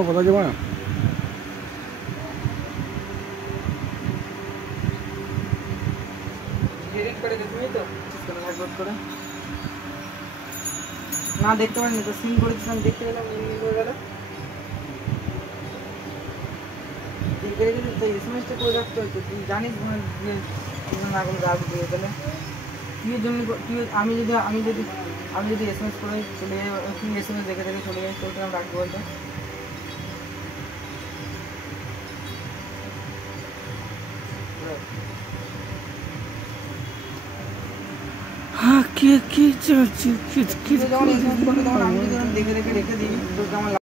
কথা যাবে না এডিট করে তুমি তো একবার করে না দেখতে পারিনি তো সিন করেছিলাম দেখতে গেলাম এমনি করে গেল দেখে যদি তো এসএমএসটা করে রাখতে হতো তুই জানিস না যে না কোনো রাগ দিয়ে তাহলে তুই জন্য তুই আমি যদি এসএমএস করে চলে যাই তুই এসএমএস দেখে দেখে চলে যাই তোকে আমি রাখবো বলতে হ্যাঁ কি চলছে যখন এসএমএস করবে তখন আমি যদি দেখে দেখে রেখে দিই তোকে আমার